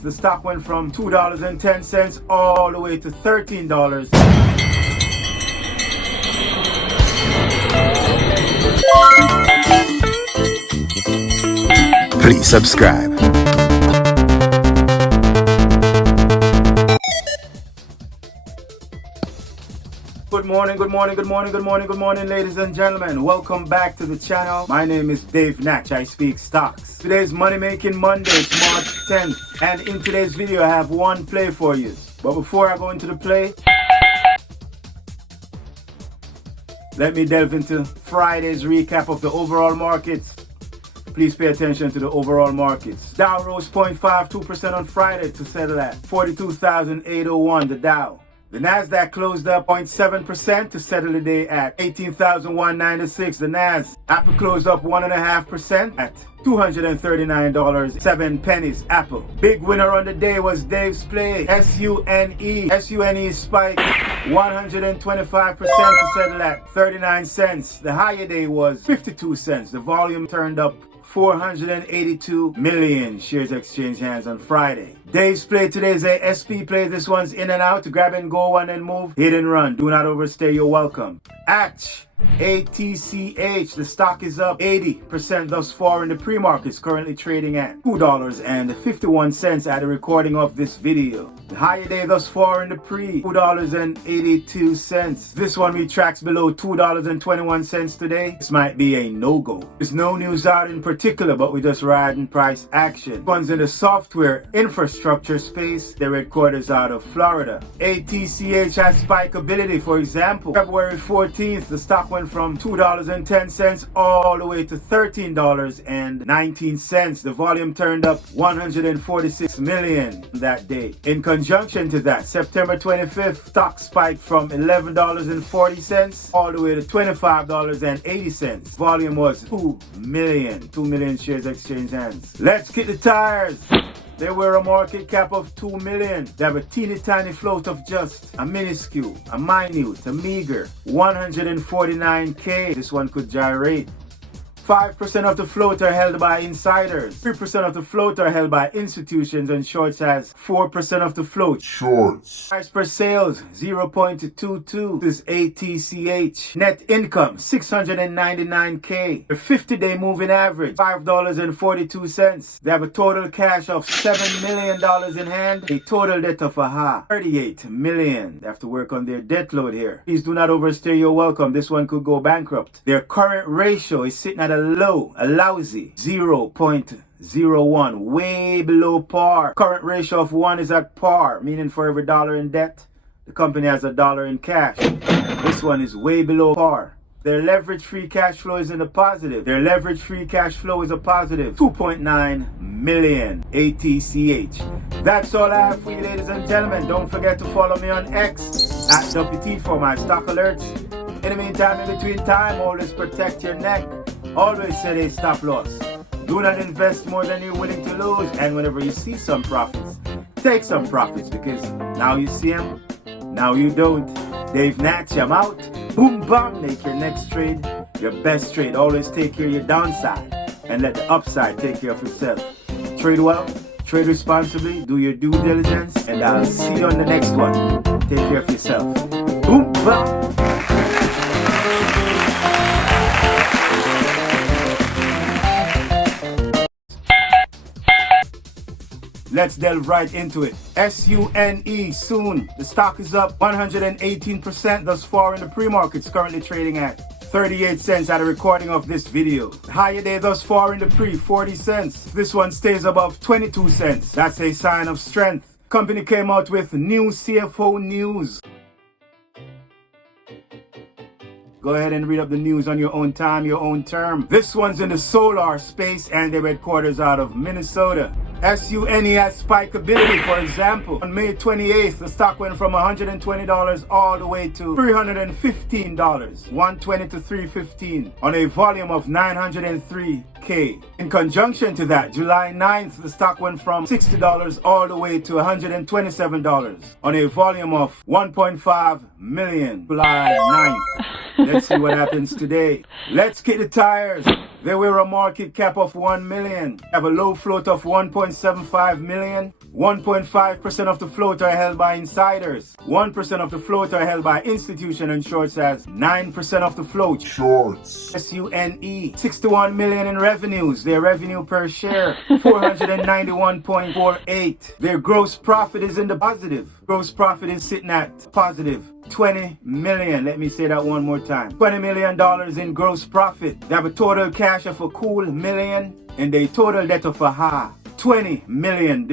28th, the stock went from $2.10 all the way to $13. Please subscribe. Good morning, ladies and gentlemen. Welcome back to the channel. My name is Dave Natch. I speak stocks. Today's Money Making Monday. It's March 10th. And in today's video, I have one play for you. But before I go into the play, let me delve into Friday's recap of the overall markets. Please pay attention to the overall markets. Dow rose 0.52% on Friday to settle at 42,801, the Dow. The Nasdaq closed up 0.7% to settle the day at 18,196. The Nas. Apple closed up 1.5% at $239.07. Apple. Big winner on the day was Dave's play. SUNE. SUNE spiked 125% to settle at 39 cents. The higher day was 52 cents. The volume turned up 482 million shares exchanged hands on Friday. Dave's play today is a SP play. This one's in and out. Grab and go, one and move. Hit and run. Do not overstay. You're welcome. ATCH. The stock is up 80% thus far in the pre-markets, currently trading at $2.51 at the recording of this video. The higher day thus far in the pre, $2.82. This one retracts below $2.21 today. This might be a no-go. There's no news out in particular, but we're just riding price action. This one's in the software infrastructure space. Their headquarters out of Florida. ATCH has spikeability. For example, February 14th, the stock went from $2.10 all the way to $13.19. The volume turned up 146 million that day. In conjunction to that, September 25th, stock spiked from $11.40 all the way to $25.80. Volume was 2 million shares exchanged hands. Let's kick the tires. They were a market cap of 2 million. They have a teeny tiny float of just a minuscule, a minute, a meager 149k. This one could gyrate. 5% of the float are held by insiders. 3% of the float are held by institutions, and shorts has 4% of the float. Shorts. Price per sales 0.22. This is ATCH. Net income 699k. The 50-day moving average $5.42. They have a total cash of $7 million in hand. A total debt of $38 million. They have to work on their debt load here. Please do not overstay your welcome. This one could go bankrupt. Their current ratio is sitting at a lousy 0.01, way below par. Current ratio of 1 is at par, meaning for every dollar in debt, the company has $1 in cash. This one is way below par. Their leverage free cash flow is in the positive. Their leverage free cash flow is a positive 2.9 million ATCH. That's all I have for you, ladies and gentlemen. Don't forget to follow me on X at WT for my stock alerts. In the meantime, in between time, always protect your neck. Always set a stop loss. Do not invest more than you're willing to lose. And whenever you see some profits, take some profits, because now you see them, now you don't. Dave Natch, I'm out. Boom, bam. Make your next trade your best trade. Always take care of your downside and let the upside take care of itself. Trade well, trade responsibly, do your due diligence, and I'll see you on the next one. Take care of yourself. Boom, bam. Let's delve right into it. SUNE, soon. The stock is up 118% thus far in the pre-markets, currently trading at 38 cents at a recording of this video. The higher day thus far in the pre, 40 cents. This one stays above 22 cents. That's a sign of strength. Company came out with new CFO news. Go ahead and read up the news on your own time, your own term. This one's in the solar space, and their headquarters out of Minnesota. SUNE has spikeability. For example, on May 28th, the stock went from $120 all the way to $315. $120 to $315 on a volume of 903k. In conjunction to that, July 9th, the stock went from $60 all the way to $127 on a volume of 1.5 million. July 9th. Let's see what happens today. Let's kick the tires. They were a market cap of 1 million, have a low float of 1.75 million. 1.5% of the float are held by insiders. 1% of the float are held by institution, and shorts has 9% of the float. Shorts. SUNE. 61 million in revenues. Their revenue per share 491.48. Their gross profit is in the positive. Gross profit is sitting at positive 20 million. Let me say that one more time. $20 million in gross profit. They have a total cash of a cool million and a total debt of a $20 million.